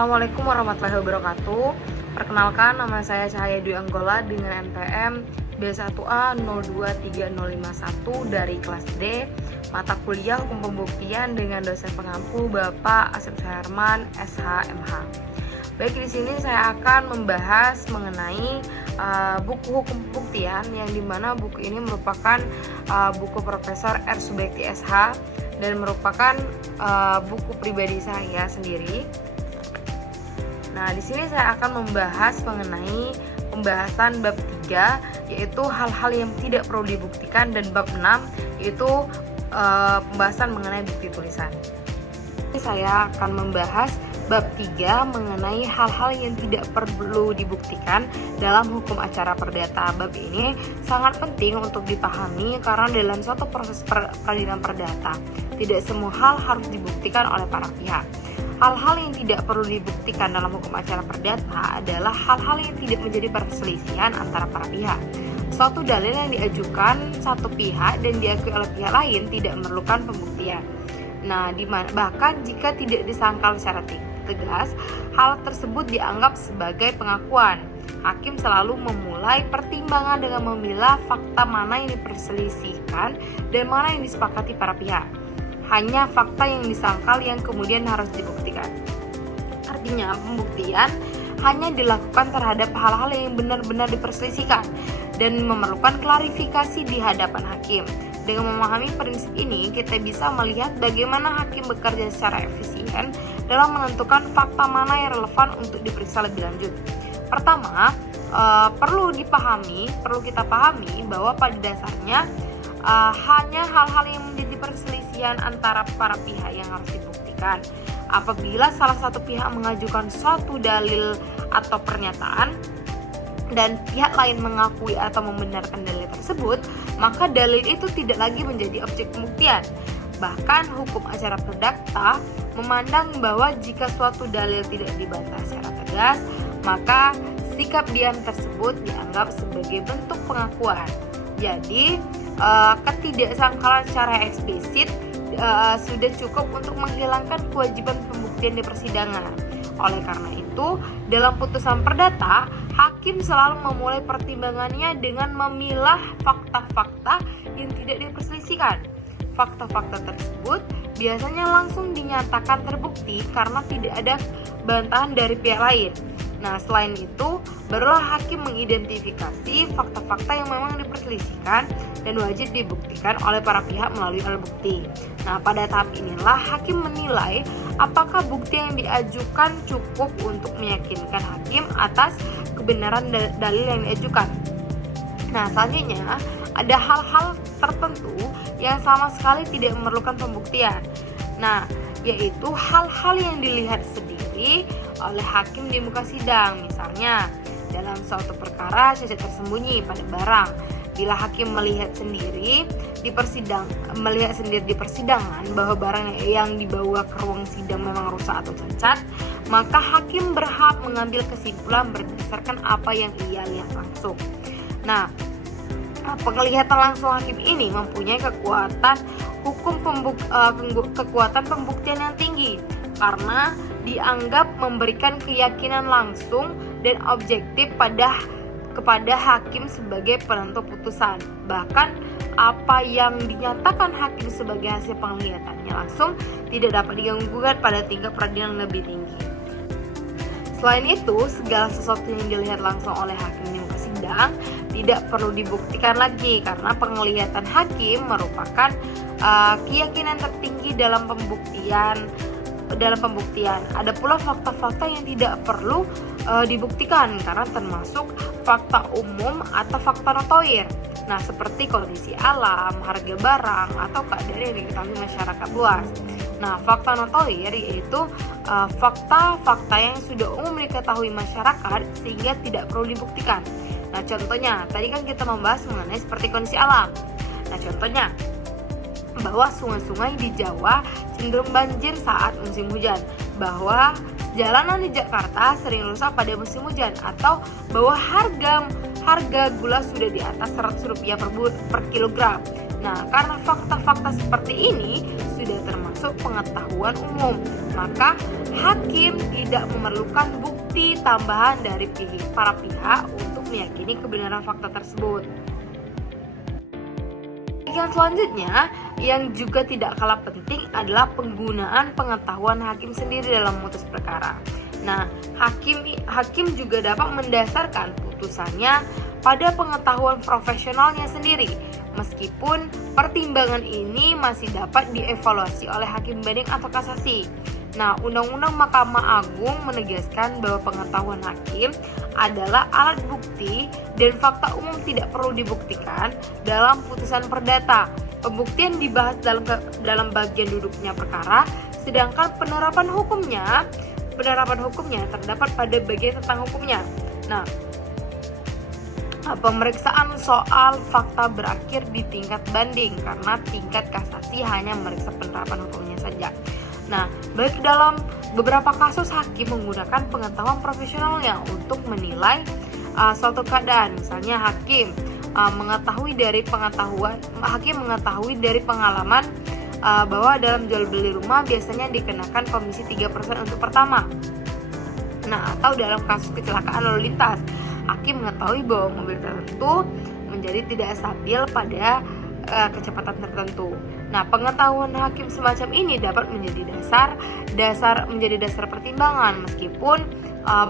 Assalamualaikum warahmatullahi wabarakatuh. Perkenalkan, nama saya Cahaya Dwi Anggola dengan NPM B1A 023051 dari kelas D, mata kuliah Hukum Pembuktian dengan dosen pengampu Bapak Asep Suherman, SH.MH. Baik, di sini saya akan membahas mengenai buku hukum pembuktian, yang dimana buku ini merupakan buku Profesor R. Subekti SH dan merupakan buku pribadi saya sendiri. Nah, di sini saya akan membahas mengenai pembahasan bab 3, yaitu hal-hal yang tidak perlu dibuktikan, dan bab 6 yaitu pembahasan mengenai bukti tulisan. Saya akan membahas bab 3 mengenai hal-hal yang tidak perlu dibuktikan dalam hukum acara perdata. Bab ini sangat penting untuk dipahami karena dalam suatu proses peradilan perdata tidak semua hal harus dibuktikan oleh para pihak. Hal-hal yang tidak perlu dibuktikan dalam hukum acara perdata adalah hal-hal yang tidak menjadi perselisihan antara para pihak. Suatu dalil yang diajukan satu pihak dan diakui oleh pihak lain tidak memerlukan pembuktian. Nah, bahkan jika tidak disangkal secara tegas, hal tersebut dianggap sebagai pengakuan. Hakim selalu memulai pertimbangan dengan memilah fakta mana yang diperselisihkan dan mana yang disepakati para pihak. Hanya fakta yang disangkal yang kemudian harus dibuktikan. Artinya, pembuktian hanya dilakukan terhadap hal-hal yang benar-benar diperselisihkan dan memerlukan klarifikasi di hadapan hakim. Dengan memahami prinsip ini, kita bisa melihat bagaimana hakim bekerja secara efisien dalam menentukan fakta mana yang relevan untuk diperiksa lebih lanjut. Pertama, perlu kita pahami bahwa pada dasarnya hanya hal-hal yang menjadi perselisihan antara para pihak yang harus dibuktikan. Apabila salah satu pihak mengajukan suatu dalil atau pernyataan dan pihak lain mengakui atau membenarkan dalil tersebut, maka dalil itu tidak lagi menjadi objek pembuktian. Bahkan hukum acara perdata memandang bahwa jika suatu dalil tidak dibantah secara tegas, maka sikap diam tersebut dianggap sebagai bentuk pengakuan. Jadi, ketidaksangkalan secara eksplisit sudah cukup untuk menghilangkan kewajiban pembuktian di persidangan. Oleh karena itu, dalam putusan perdata, hakim selalu memulai pertimbangannya dengan memilah fakta-fakta yang tidak diperselisihkan. Fakta-fakta tersebut biasanya langsung dinyatakan terbukti karena tidak ada bantahan dari pihak lain. Nah, selain itu, barulah hakim mengidentifikasi fakta-fakta yang memang diperselisihkan dan wajib dibuktikan oleh para pihak melalui alat bukti. Nah, pada tahap inilah hakim menilai apakah bukti yang diajukan cukup untuk meyakinkan hakim atas kebenaran dalil yang diajukan. Nah, selanjutnya ada hal-hal tertentu yang sama sekali tidak memerlukan pembuktian. Nah, yaitu hal-hal yang dilihat sendiri oleh hakim di muka sidang. Misalnya, dalam suatu perkara cacat tersembunyi pada barang. Bila hakim melihat sendiri di persidangan bahwa barang yang dibawa ke ruang sidang memang rusak atau cacat, maka hakim berhak mengambil kesimpulan berdasarkan apa yang ia lihat langsung. Nah, penglihatan langsung hakim ini mempunyai kekuatan pembuktian yang tinggi karena dianggap memberikan keyakinan langsung dan objektif kepada hakim sebagai penentu putusan. Bahkan apa yang dinyatakan hakim sebagai hasil penglihatannya langsung tidak dapat diganggu-gugat pada tingkat peradilan lebih tinggi. Selain itu, segala sesuatu yang dilihat langsung oleh hakim di muka sidang tidak perlu dibuktikan lagi karena penglihatan hakim merupakan keyakinan tertinggi dalam pembuktian. Ada pula fakta-fakta yang tidak perlu dibuktikan karena termasuk fakta umum atau fakta notoir. Nah, seperti kondisi alam, harga barang, atau keadaan yang diketahui masyarakat luas. Nah, fakta notoir yaitu fakta-fakta yang sudah umum diketahui masyarakat sehingga tidak perlu dibuktikan. Nah, contohnya, tadi kan kita membahas mengenai seperti kondisi alam. Nah, contohnya bahwa sungai-sungai di Jawa cenderung banjir saat musim hujan, bahwa jalanan di Jakarta sering rusak pada musim hujan, atau bahwa harga gula sudah di atas Rp100 per kilogram. Nah, karena fakta-fakta seperti ini sudah termasuk termasuk pengetahuan umum. Maka hakim tidak memerlukan bukti tambahan dari para pihak untuk meyakini kebenaran fakta tersebut. Yang selanjutnya yang juga tidak kalah penting adalah penggunaan pengetahuan hakim sendiri dalam memutus perkara. Nah, hakim juga dapat mendasarkan putusannya pada pengetahuan profesionalnya sendiri, meskipun pertimbangan ini masih dapat dievaluasi oleh hakim banding atau kasasi. Nah, Undang-Undang Mahkamah Agung menegaskan bahwa pengetahuan hakim adalah alat bukti dan fakta umum tidak perlu dibuktikan dalam putusan perdata. Pembuktian dibahas dalam bagian duduknya perkara, sedangkan penerapan hukumnya terdapat pada bagian tentang hukumnya. Nah, pemeriksaan soal fakta berakhir di tingkat banding karena tingkat kasasi hanya memeriksa penerapan hukumnya saja. Nah, baik dalam beberapa kasus hakim menggunakan pengetahuan profesionalnya untuk menilai suatu keadaan. Misalnya hakim mengetahui dari pengalaman bahwa dalam jual beli rumah biasanya dikenakan komisi 3% untuk pertama. Nah, atau dalam kasus kecelakaan lalu lintas, hakim mengetahui bahwa mobil tertentu menjadi tidak stabil pada kecepatan tertentu. Nah, pengetahuan hakim semacam ini dapat menjadi dasar pertimbangan meskipun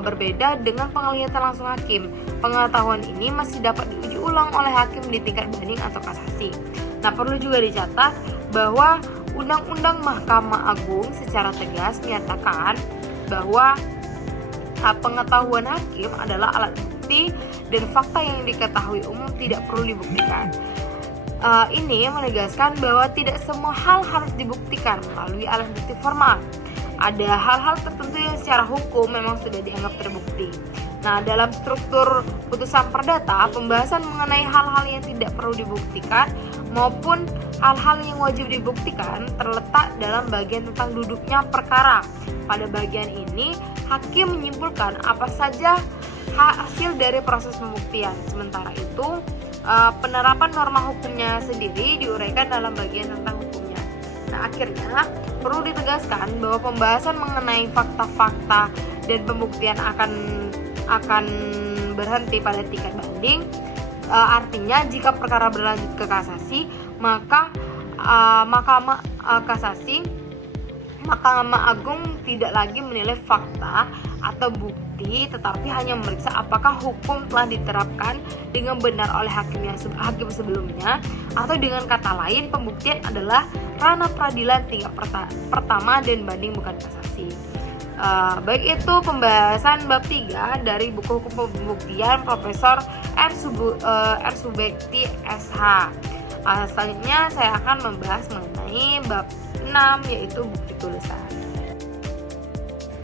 berbeda dengan penglihatan langsung hakim. Pengetahuan ini masih dapat diuji ulang oleh hakim di tingkat banding atau kasasi. Nah, perlu juga dicatat bahwa Undang-Undang Mahkamah Agung secara tegas menyatakan bahwa pengetahuan hakim adalah alat bukti dan fakta yang diketahui umum tidak perlu dibuktikan. Ini menegaskan bahwa tidak semua hal harus dibuktikan melalui alat bukti formal. Ada hal-hal tertentu yang secara hukum memang sudah dianggap terbukti. Nah, dalam struktur putusan perdata, pembahasan mengenai hal-hal yang tidak perlu dibuktikan maupun hal-hal yang wajib dibuktikan terletak dalam bagian tentang duduknya perkara. Pada bagian ini, hakim menyimpulkan apa saja hasil dari proses pembuktian. Sementara itu, penerapan norma hukumnya sendiri diuraikan dalam bagian tentang hukumnya. Nah, akhirnya perlu ditegaskan bahwa pembahasan mengenai fakta-fakta dan pembuktian akan berhenti pada tingkat banding. Artinya jika perkara berlanjut ke kasasi, maka Mahkamah Agung tidak lagi menilai fakta atau bukti, tetapi hanya memeriksa apakah hukum telah diterapkan dengan benar oleh hakim sebelumnya, atau dengan kata lain pembuktian adalah ranah peradilan tingkat pertama dan banding bukan kasasi. Baik itu pembahasan bab 3 dari buku hukum pembuktian Profesor R. Subekti SH. Selanjutnya saya akan membahas mengenai bab 6 yaitu bukti tulisan.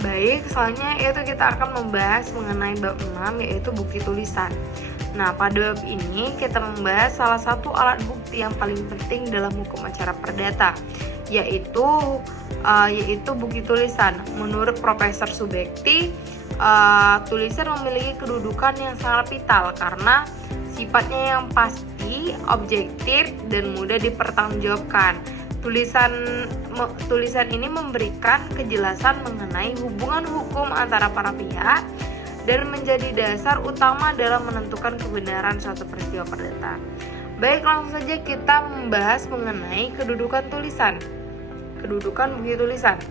Baik, selanjutnya yaitu kita akan membahas mengenai bab 6 yaitu bukti tulisan. Nah, pada bab ini kita membahas salah satu alat bukti yang paling penting dalam hukum acara perdata, yaitu bukti tulisan. Menurut Profesor Subekti, tulisan memiliki kedudukan yang sangat vital karena sifatnya yang pasti, objektif, dan mudah dipertanggungjawabkan. Tulisan ini memberikan kejelasan mengenai hubungan hukum antara para pihak dan menjadi dasar utama dalam menentukan kebenaran suatu peristiwa perdata. Baik, langsung saja kita membahas mengenai kedudukan tulisan. Kedudukan bukti tulisan.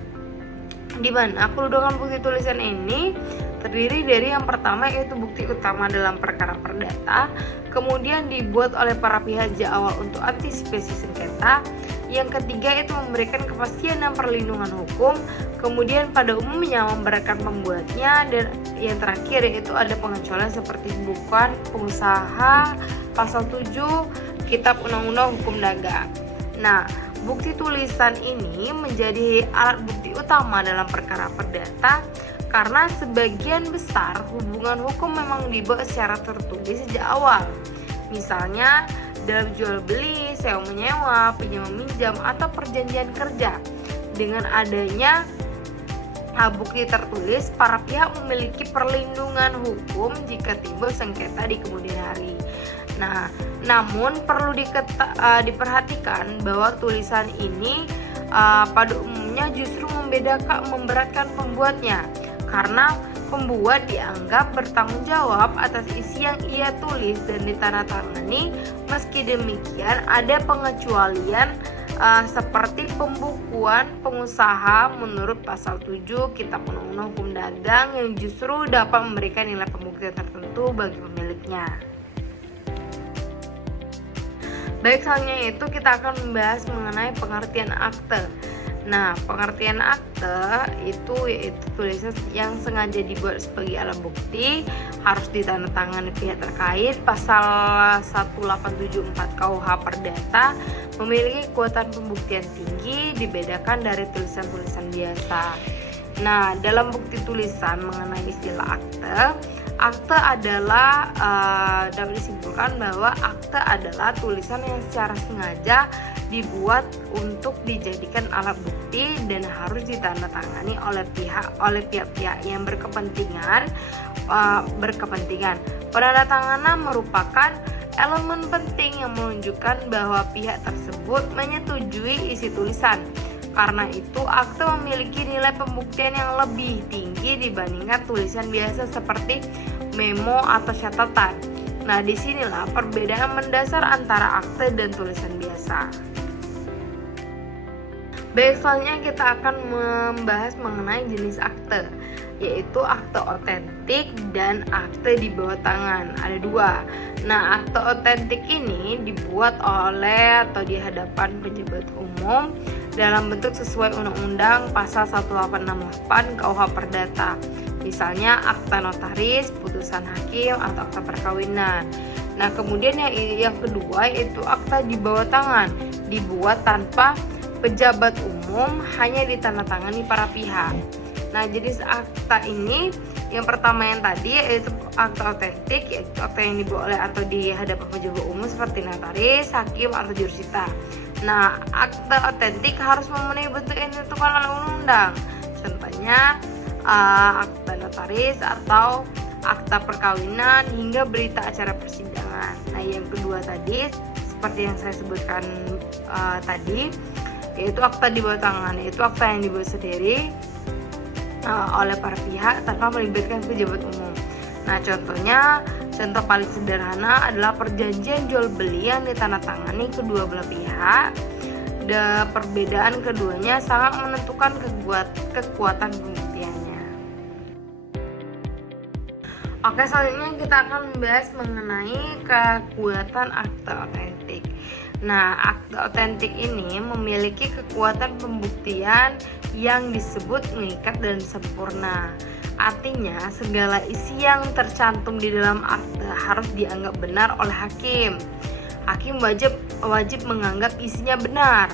Di mana kedudukan bukti tulisan ini terdiri dari yang pertama yaitu bukti utama dalam perkara perdata, kemudian dibuat oleh para pihak sejak awal untuk antisipasi sengketa. Yang ketiga itu memberikan kepastian dan perlindungan hukum, kemudian pada umumnya memberatkan pembuatnya, dan yang terakhir yaitu ada pengecualian seperti bukan pengusaha pasal 7 Kitab Undang-Undang Hukum Dagang. Nah, bukti tulisan ini menjadi alat bukti utama dalam perkara perdata karena sebagian besar hubungan hukum memang dibuat secara tertulis sejak awal. Misalnya dalam jual beli, sewa menyewa, pinjam meminjam, atau perjanjian kerja. Dengan adanya bukti tertulis, para pihak memiliki perlindungan hukum jika timbul sengketa di kemudian hari. Nah, namun perlu diperhatikan bahwa tulisan ini pada umumnya justru memberatkan pembuatnya, karena pembuat dianggap bertanggung jawab atas isi yang ia tulis dan ditandatangani. Meski demikian, ada pengecualian seperti pembukuan pengusaha menurut pasal 7 Kitab Undang-Undang Hukum Dagang yang justru dapat memberikan nilai pembuktian tertentu bagi pemiliknya. Baik, selanjutnya itu kita akan membahas mengenai pengertian akte. Nah, pengertian akte itu yaitu tulisan yang sengaja dibuat sebagai alat bukti, harus ditandatangani pihak terkait. Pasal 1874 KUH Perdata memiliki kekuatan pembuktian tinggi, dibedakan dari tulisan-tulisan biasa. Nah, dalam bukti tulisan mengenai istilah akte adalah dapat disimpulkan bahwa akte adalah tulisan yang secara sengaja dibuat untuk dijadikan alat bukti dan harus ditandatangani oleh pihak-pihak yang berkepentingan. Penandatanganan merupakan elemen penting yang menunjukkan bahwa pihak tersebut menyetujui isi tulisan. Karena itu, akte memiliki nilai pembuktian yang lebih tinggi dibandingkan tulisan biasa seperti memo atau catatan. Nah, disinilah perbedaan mendasar antara akte dan tulisan biasa. Baik, selanjutnya kita akan membahas mengenai jenis akte, yaitu akte otentik dan akte di bawah tangan. Ada dua. Nah, akte otentik ini dibuat oleh atau di hadapan pejabat umum dalam bentuk sesuai Undang-Undang Pasal 1868 KUH Perdata. Misalnya akta notaris, putusan hakim, atau akta perkawinan. Nah, kemudian yang kedua yaitu akta di bawah tangan, dibuat tanpa pejabat umum, hanya ditandatangani para pihak. Nah, jenis akta ini yang pertama yang tadi yaitu akta otentik, yaitu akta yang dibuat oleh atau di hadapan pejabat umum seperti notaris, hakim, atau jurusita. Nah, akta otentik harus memenuhi bentuk yang ditentukan oleh undang-undang. Contohnya akta notaris atau akta perkawinan hingga berita acara persidangan. Nah, yang kedua tadi seperti yang saya sebutkan tadi, yaitu akta di bawah tangan, yaitu akta yang dibuat sendiri oleh para pihak tanpa melibatkan pejabat umum. Nah, contoh paling sederhana adalah perjanjian jual beli yang ditandatangani kedua belah pihak. Perbedaan keduanya sangat menentukan kekuatan pembuktiannya. Oke, selanjutnya kita akan membahas mengenai kekuatan akte otentik. Nah, akte otentik ini memiliki kekuatan pembuktian yang disebut mengikat dan sempurna. Artinya, segala isi yang tercantum di dalam akte harus dianggap benar oleh hakim. Hakim wajib menganggap isinya benar.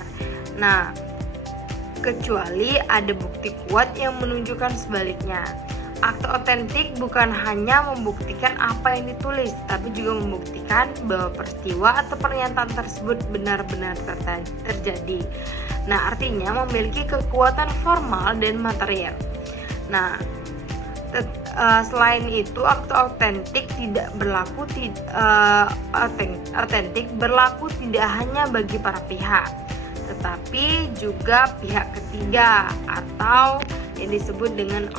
Nah, kecuali ada bukti kuat yang menunjukkan sebaliknya. Akte otentik bukan hanya membuktikan apa yang ditulis, tapi juga membuktikan bahwa peristiwa atau pernyataan tersebut benar-benar terjadi. Nah, artinya memiliki kekuatan formal dan material. Nah, selain itu, akte otentik berlaku tidak hanya bagi para pihak, tetapi juga pihak ketiga atau yang disebut dengan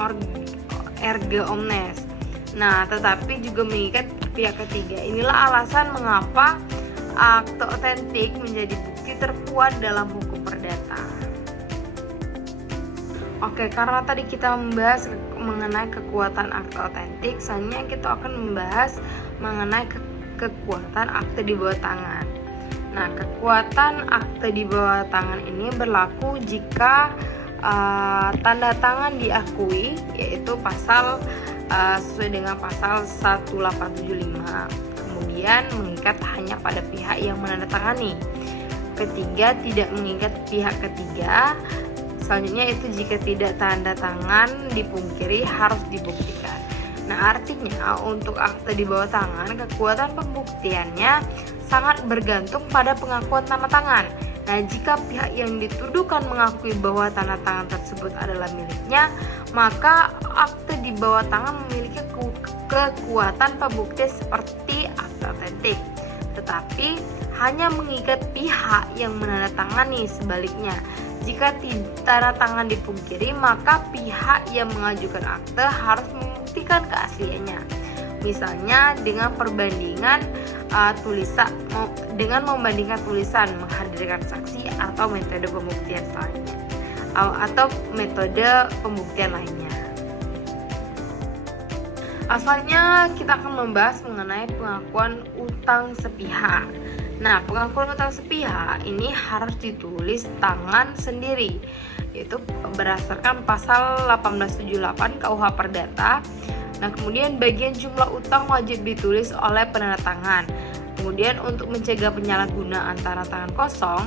erga omnes. Nah, tetapi juga mengikat pihak ketiga. Inilah alasan mengapa akte otentik menjadi bukti terkuat dalam hukum perdata. Oke, karena tadi kita membahas mengenai kekuatan akte otentik, selanjutnya kita akan membahas mengenai kekuatan akte di bawah tangan. Nah, kekuatan akte di bawah tangan ini berlaku jika tanda tangan diakui, yaitu sesuai dengan pasal 1875. Kemudian mengikat hanya pada pihak yang menandatangani. Ketiga, tidak mengikat pihak ketiga. Selanjutnya itu jika tidak tanda tangan dipungkiri harus dibuktikan. Nah, artinya untuk akte di bawah tangan, kekuatan pembuktiannya sangat bergantung pada pengakuan tanda tangan. Nah, jika pihak yang dituduhkan mengakui bahwa tanda tangan tersebut adalah miliknya, maka akte di bawah tangan memiliki kekuatan pembuktian seperti akte otentik. Tetapi hanya mengikat pihak yang menandatangani. Sebaliknya, Jika tanda tangan dipungkiri, maka pihak yang mengajukan akte harus membuktikan keasliannya. Misalnya dengan membandingkan tulisan, menghadirkan saksi atau metode pembuktian lainnya, atau metode pembuktian lainnya. Asalnya kita akan membahas mengenai pengakuan utang sepihak. Nah, pengakuan utang sepihak ini harus ditulis tangan sendiri, yaitu berdasarkan pasal 1878 KUH Perdata. Nah, kemudian bagian jumlah utang wajib ditulis oleh penanda tangan. Kemudian untuk mencegah penyalahgunaan tanda tangan kosong,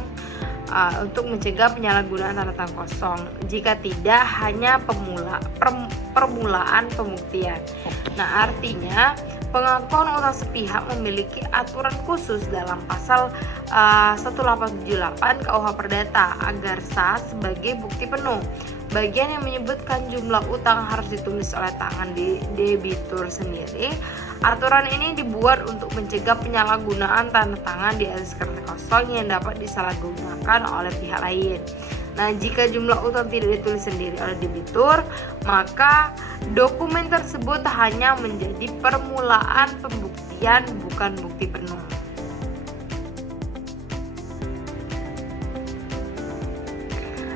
jika tidak hanya permulaan pembuktian. Nah, artinya pengakuan utang sepihak memiliki aturan khusus dalam pasal 1878 KUH Perdata agar sah sebagai bukti penuh. Bagian yang menyebutkan jumlah utang harus ditulis oleh tangan debitur sendiri. Aturan ini dibuat untuk mencegah penyalahgunaan tanda tangan di atas kertas kosong yang dapat disalahgunakan oleh pihak lain. Nah, jika jumlah utang tidak ditulis sendiri oleh debitur, maka dokumen tersebut hanya menjadi permulaan pembuktian, bukan bukti penuh.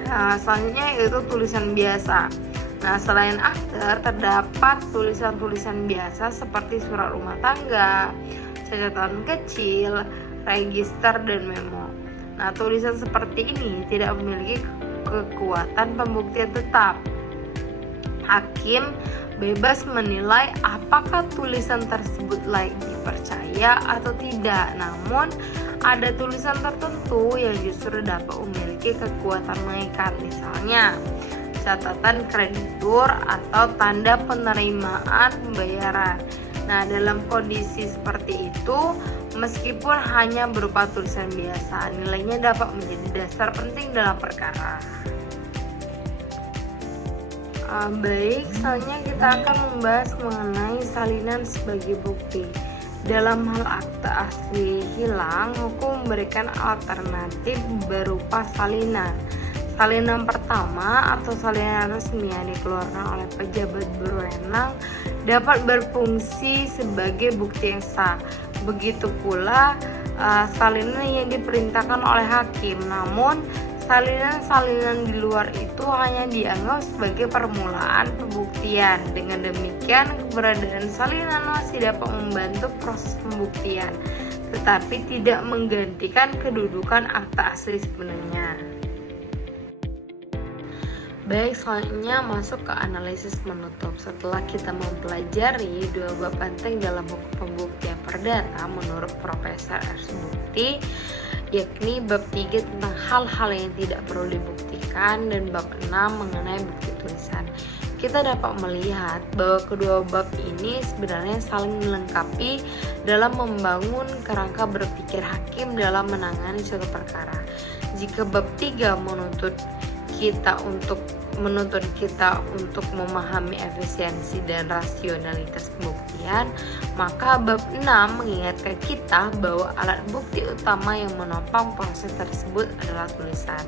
Nah, selanjutnya yaitu tulisan biasa. Nah, selain akte, terdapat tulisan-tulisan biasa seperti surat rumah tangga, catatan kecil, register, dan memo. Nah, tulisan seperti ini tidak memiliki kekuatan pembuktian tetap. Hakim bebas menilai apakah tulisan tersebut layak dipercaya atau tidak. Namun, ada tulisan tertentu yang justru dapat memiliki kekuatan mengikat, misalnya catatan kreditur atau tanda penerimaan pembayaran. Nah, dalam kondisi seperti itu, meskipun hanya berupa tulisan biasa, nilainya dapat menjadi dasar penting dalam perkara. Baik, selanjutnya kita akan membahas mengenai salinan sebagai bukti. Dalam hal akte asli hilang, hukum memberikan alternatif berupa salinan. Salinan pertama atau salinan resmi yang dikeluarkan oleh pejabat berwenang dapat berfungsi sebagai bukti yang sah. Begitu pula salinan yang diperintahkan oleh hakim. Namun, salinan-salinan di luar itu hanya dianggap sebagai permulaan pembuktian. Dengan demikian, keberadaan salinan masih dapat membantu proses pembuktian, tetapi tidak menggantikan kedudukan akte asli sebenarnya. Baik, selanjutnya masuk ke analisis menutup. Setelah kita mempelajari dua bab penting dalam hukum pembuktian perdata menurut Profesor R. Subukti, yakni bab 3 tentang hal-hal yang tidak perlu dibuktikan dan bab 6 mengenai bukti tulisan, kita dapat melihat bahwa kedua bab ini sebenarnya saling melengkapi dalam membangun kerangka berpikir hakim dalam menangani suatu perkara. Jika bab 3 menuntut kita untuk memahami efisiensi dan rasionalitas pembuktian, maka bab 6 mengingatkan kita bahwa alat bukti utama yang menopang proses tersebut adalah tulisan.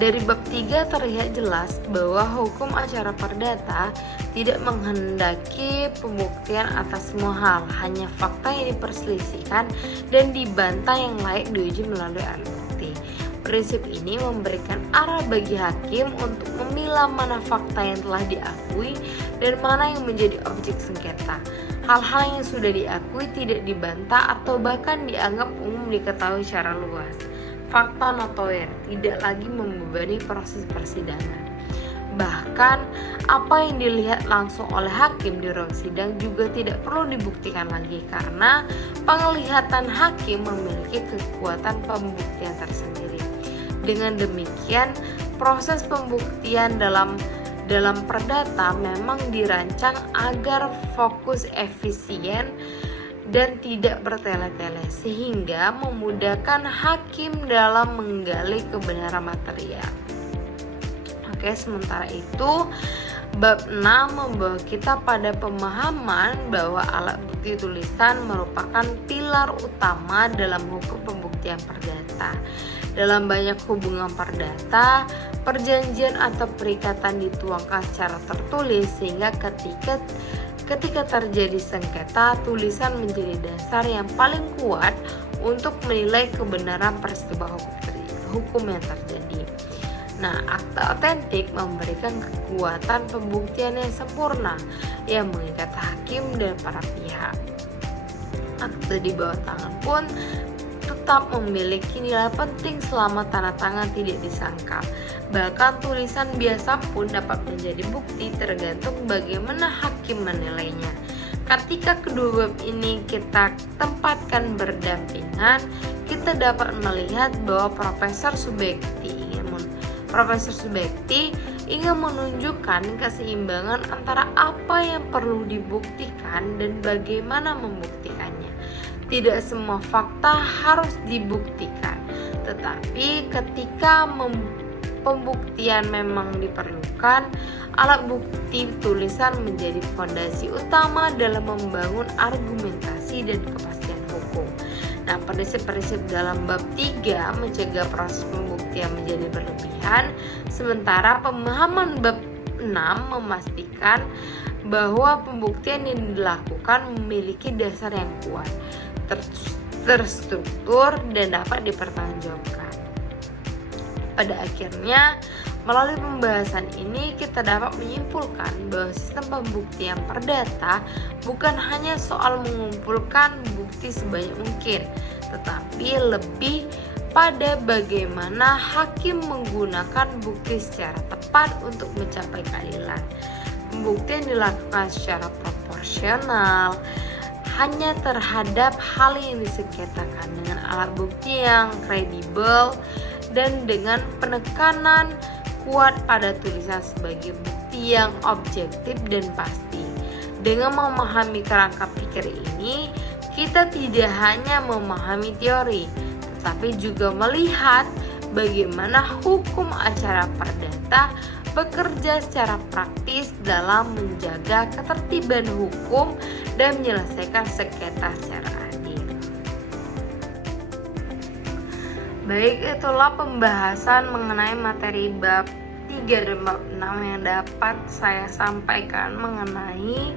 Dari bab 3 terlihat jelas bahwa hukum acara perdata tidak menghendaki pembuktian atas semua hal, hanya fakta yang diperselisihkan dan dibantah yang layak diuji melalui alat bukti. Prinsip ini memberikan arah bagi hakim untuk memilah mana fakta yang telah diakui dan mana yang menjadi objek sengketa. Hal-hal yang sudah diakui tidak dibantah atau bahkan dianggap umum diketahui secara luas. Fakta notoir tidak lagi membebani proses persidangan. Bahkan, apa yang dilihat langsung oleh hakim di ruang sidang juga tidak perlu dibuktikan lagi karena penglihatan hakim memiliki kekuatan pembuktian tersendiri. Dengan demikian, proses pembuktian dalam perdata memang dirancang agar fokus, efisien, dan tidak bertele-tele sehingga memudahkan hakim dalam menggali kebenaran material. Oke, sementara itu Bab 6 membawa kita pada pemahaman bahwa alat bukti tulisan merupakan pilar utama dalam hukum pembuktian perdata. Dalam banyak hubungan perdata, perjanjian atau perikatan dituangkan secara tertulis sehingga ketika terjadi sengketa, tulisan menjadi dasar yang paling kuat untuk menilai kebenaran peristiwa hukum yang terjadi. Nah, akta otentik memberikan kekuatan pembuktian yang sempurna yang mengikat hakim dan para pihak. Akte di bawah tangan pun tetap memiliki nilai penting selama tanda tangan tidak disangkal. Bahkan tulisan biasa pun dapat menjadi bukti tergantung bagaimana hakim menilainya. Ketika kedua bab ini kita tempatkan berdampingan, kita dapat melihat bahwa Profesor Subekti ingin menunjukkan keseimbangan antara apa yang perlu dibuktikan dan bagaimana membuktikannya. Tidak semua fakta harus dibuktikan, tetapi ketika pembuktian memang diperlukan, alat bukti tulisan menjadi fondasi utama dalam membangun argumentasi dan kepastian hukum. Nah, prinsip-prinsip dalam bab 3 mencegah proses pembuktian menjadi berlebihan, sementara pemahaman bab 6 memastikan bahwa pembuktian yang dilakukan memiliki dasar yang kuat, terstruktur, dan dapat dipertanggungjawabkan. Pada akhirnya, melalui pembahasan ini kita dapat menyimpulkan bahwa sistem pembuktian perdata bukan hanya soal mengumpulkan bukti sebanyak mungkin, tetapi lebih pada bagaimana hakim menggunakan bukti secara tepat untuk mencapai keadilan. Pembuktian dilakukan secara proporsional hanya terhadap hal yang disengketakan dengan alat bukti yang kredibel dan dengan penekanan kuat pada tulisan sebagai bukti yang objektif dan pasti. Dengan memahami kerangka pikir ini, kita tidak hanya memahami teori, tetapi juga melihat bagaimana hukum acara perdata bekerja secara praktis dalam menjaga ketertiban hukum dan menyelesaikan sengketa secara adil. Baik, itulah pembahasan mengenai materi bab 3 dan bab 6 yang dapat saya sampaikan mengenai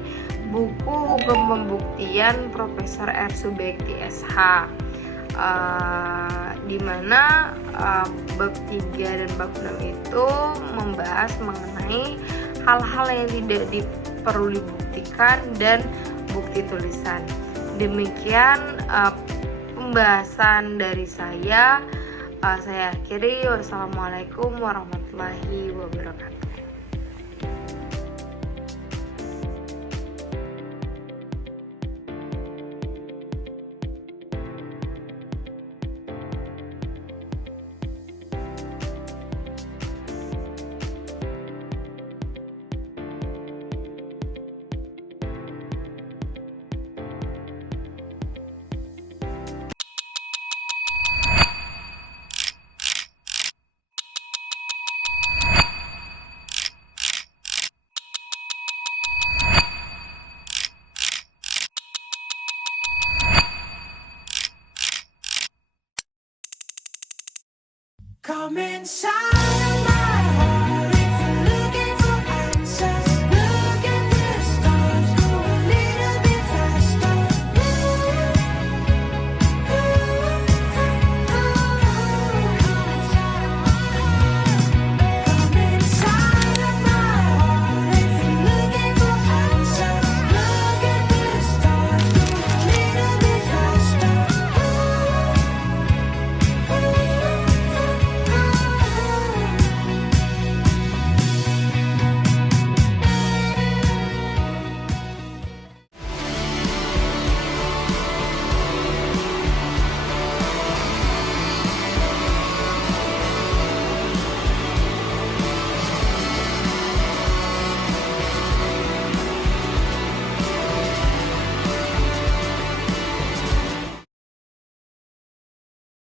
buku Hukum Pembuktian Profesor R. Subekti SH, di mana bab 3 dan bab 6 itu membahas mengenai hal-hal yang tidak perlu dibuktikan dan bukti tulisan. Demikian pembahasan dari saya. Saya akhiri. Wassalamualaikum warahmatullahi wabarakatuh. Come inside.